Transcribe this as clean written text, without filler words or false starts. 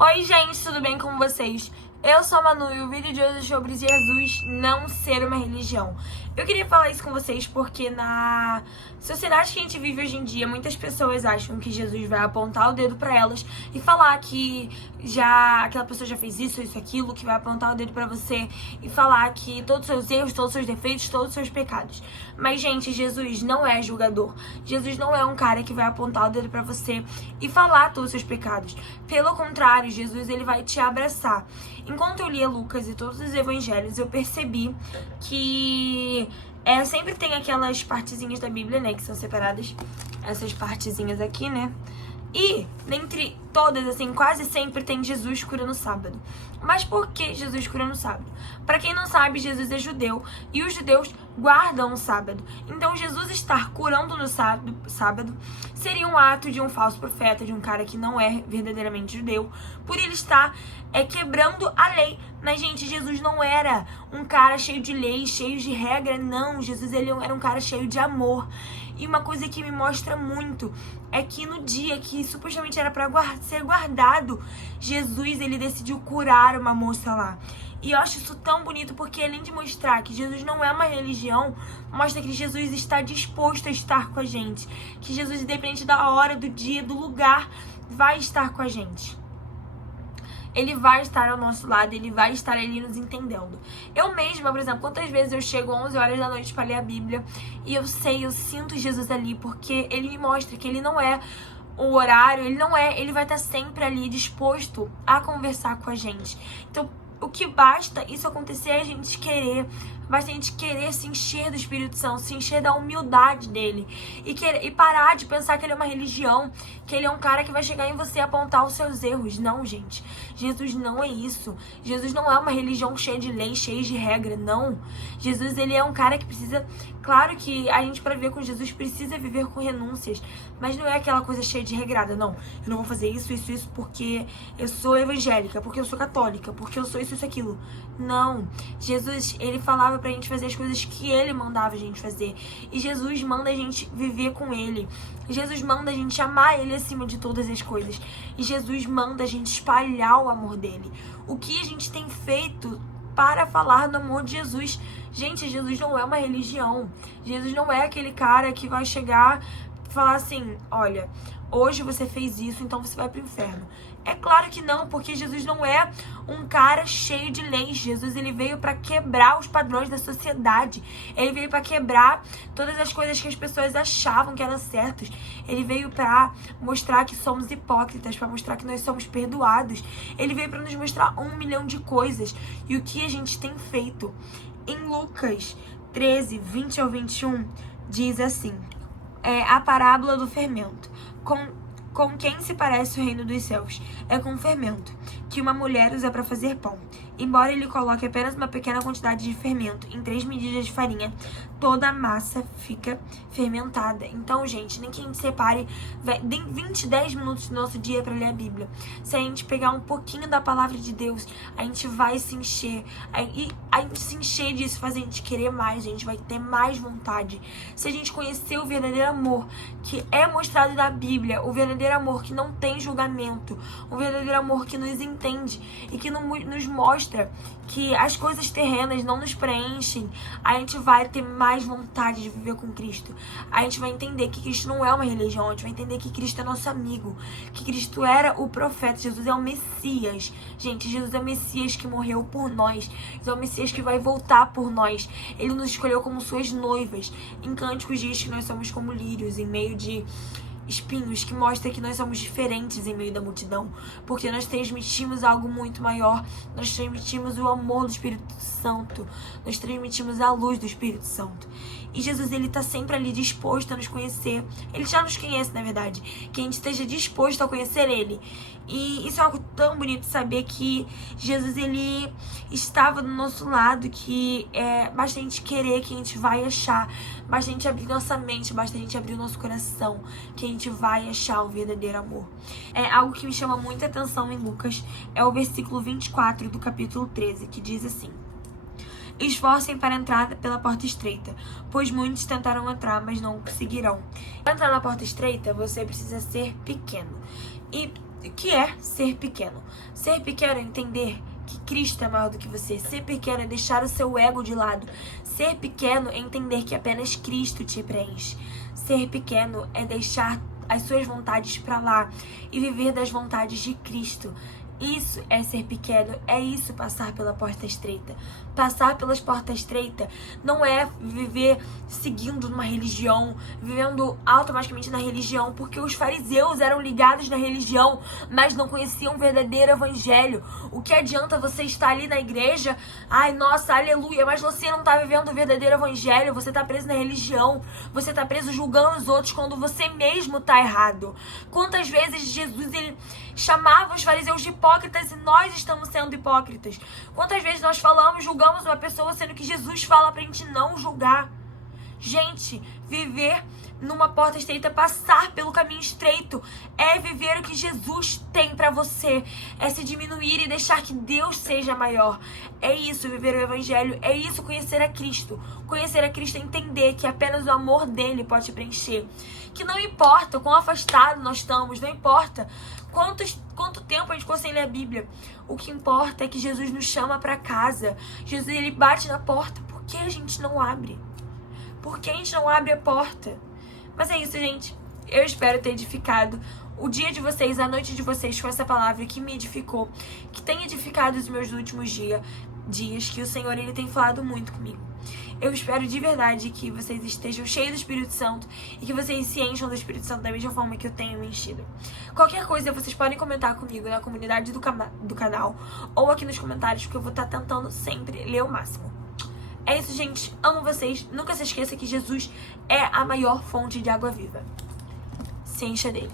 Oi gente, tudo bem com vocês? Eu sou a Manu e o vídeo de hoje é sobre Jesus não ser uma religião. Eu queria falar isso com vocês porque na sociedade que a gente vive hoje em dia, muitas pessoas acham que Jesus vai apontar o dedo pra elas e falar que aquela pessoa já fez isso, aquilo, que vai apontar o dedo pra você e falar que todos os seus erros, todos os seus defeitos, todos os seus pecados. Mas, gente, Jesus não é julgador. Jesus não é um cara que vai apontar o dedo pra você e falar todos os seus pecados. Pelo contrário, Jesus, ele vai te abraçar. Enquanto eu lia Lucas e todos os evangelhos, eu percebi que sempre tem aquelas partezinhas da Bíblia, né, que são separadas. Essas partezinhas aqui, né? E, dentre todas, assim, quase sempre tem Jesus curando no sábado. Mas por que Jesus cura no sábado? Para quem não sabe, Jesus é judeu e os judeus guardam o sábado. Então, Jesus estar curando no sábado seria um ato de um falso profeta, de um cara que não é verdadeiramente judeu, por ele estar quebrando a lei. Mas, gente, Jesus não era um cara cheio de lei, cheio de regra, não. Jesus, ele era um cara cheio de amor. E uma coisa que me mostra muito é que no dia que supostamente era para ser guardado, Jesus, ele decidiu curar uma moça lá. E eu acho isso tão bonito porque, além de mostrar que Jesus não é uma religião, mostra que Jesus está disposto a estar com a gente. Que Jesus, independente da hora, do dia, do lugar, vai estar com a gente. Ele vai estar ao nosso lado, ele vai estar ali nos entendendo. Eu mesma, por exemplo, quantas vezes eu chego 11 horas da noite para ler a Bíblia e eu sinto Jesus ali, porque ele me mostra que ele não é o horário, ele vai estar sempre ali disposto a conversar com a gente. Então, o que basta isso acontecer é a gente querer. Basta a gente querer se encher do Espírito Santo, se encher da humildade dele e parar de pensar que ele é uma religião, que ele é um cara que vai chegar em você e apontar os seus erros. Não, gente. Jesus não é isso. Jesus não é uma religião cheia de lei, cheia de regra, não. Jesus, ele é um cara que precisa... Claro que a gente, para viver com Jesus, precisa viver com renúncias, mas não é aquela coisa cheia de regrada, não. Eu não vou fazer isso porque eu sou evangélica, porque eu sou católica, porque eu sou isso, aquilo. Não. Jesus, ele falava pra gente fazer as coisas que ele mandava a gente fazer. E Jesus manda a gente viver com ele. Jesus manda a gente amar ele acima de todas as coisas. E Jesus manda a gente espalhar o amor dele. O que a gente tem feito para falar do amor de Jesus? Gente, Jesus não é uma religião. Jesus não é aquele cara que vai chegar e falar assim: olha, hoje você fez isso, então você vai pro inferno. É claro que não, porque Jesus não é um cara cheio de leis. Jesus, ele veio para quebrar os padrões da sociedade. Ele veio para quebrar todas as coisas que as pessoas achavam que eram certas. Ele veio para mostrar que somos hipócritas, para mostrar que nós somos perdoados. Ele veio para nos mostrar 1 milhão de coisas. E o que a gente tem feito? Em Lucas 13, 20 ao 21, diz assim: a parábola do fermento. Com quem se parece o reino dos céus? É com o fermento, que uma mulher usa para fazer pão. Embora ele coloque apenas uma pequena quantidade de fermento em 3 medidas de farinha, toda a massa fica fermentada. Então, gente, nem que a gente separe 10 minutos do nosso dia para ler a Bíblia. Se a gente pegar um pouquinho da palavra de Deus, a gente vai se encher. E a gente se encher disso faz a gente querer mais, a gente vai ter mais vontade. Se a gente conhecer o verdadeiro amor que é mostrado na Bíblia, o verdadeiro amor que não tem julgamento, o verdadeiro amor que nos entende e que nos mostra que as coisas terrenas não nos preenchem, a gente vai ter mais vontade de viver com Cristo. A gente vai entender que Cristo não é uma religião, a gente vai entender que Cristo é nosso amigo, que Cristo era o profeta, Jesus é o Messias. Gente, Jesus é o Messias que morreu por nós, Jesus é o Messias que vai voltar por nós. Ele nos escolheu como suas noivas. Em Cânticos diz que nós somos como lírios em meio de espinhos, que mostra que nós somos diferentes em meio da multidão, porque nós transmitimos algo muito maior, nós transmitimos o amor do Espírito Santo, nós transmitimos a luz do Espírito Santo. E Jesus, ele tá sempre ali disposto a nos conhecer. Ele já nos conhece, na verdade, que a gente esteja disposto a conhecer ele. E isso é algo tão bonito, saber que Jesus, ele estava do nosso lado, que basta a gente querer, que a gente vai achar, basta a gente abrir nossa mente, basta a gente abrir o nosso coração, que a gente vai achar o verdadeiro amor. Algo que me chama muita atenção em Lucas é o versículo 24 do capítulo 13, que diz assim: esforcem para entrar pela porta estreita, pois muitos tentaram entrar, mas não conseguirão. Para entrar na porta estreita, você precisa ser pequeno. E que é ser pequeno. Ser pequeno é entender que Cristo é maior do que você. Ser pequeno é deixar o seu ego de lado. Ser pequeno é entender que apenas Cristo te preenche. Ser pequeno é deixar as suas vontades pra lá e viver das vontades de Cristo. Isso é ser pequeno, é isso passar pela porta estreita. Passar pelas portas estreitas não é viver seguindo uma religião, vivendo automaticamente na religião, porque os fariseus eram ligados na religião, mas não conheciam o verdadeiro evangelho. O que adianta você estar ali na igreja, ai nossa, aleluia, mas você não está vivendo o verdadeiro evangelho, você está preso na religião, você está preso julgando os outros quando você mesmo está errado. Quantas vezes Jesus ele chamava os fariseus de hipócritas e nós estamos sendo hipócritas? Quantas vezes nós falamos, julgamos uma pessoa, sendo que Jesus fala pra gente não julgar? Gente, viver numa porta estreita, passar pelo caminho estreito, é viver o que Jesus tem pra você, é se diminuir e deixar que Deus seja maior. É isso, viver o evangelho, é isso, conhecer a Cristo. Conhecer a Cristo é entender que apenas o amor dele pode te preencher. Que não importa o quão afastado nós estamos, não importa quanto tempo a gente ficou sem ler a Bíblia. O que importa é que Jesus nos chama pra casa. Jesus, ele bate na porta. Por que a gente não abre? Por que a gente não abre a porta? Mas é isso, gente. Eu espero ter edificado o dia de vocês, a noite de vocês com essa palavra que me edificou, que tem edificado os meus últimos dias, que o Senhor ele tem falado muito comigo. Eu espero de verdade que vocês estejam cheios do Espírito Santo e que vocês se encham do Espírito Santo da mesma forma que eu tenho me enchido. Qualquer coisa, vocês podem comentar comigo na comunidade do canal ou aqui nos comentários, porque eu vou estar tentando sempre ler o máximo. É isso, gente. Amo vocês. Nunca se esqueça que Jesus é a maior fonte de água viva. Se encha dele.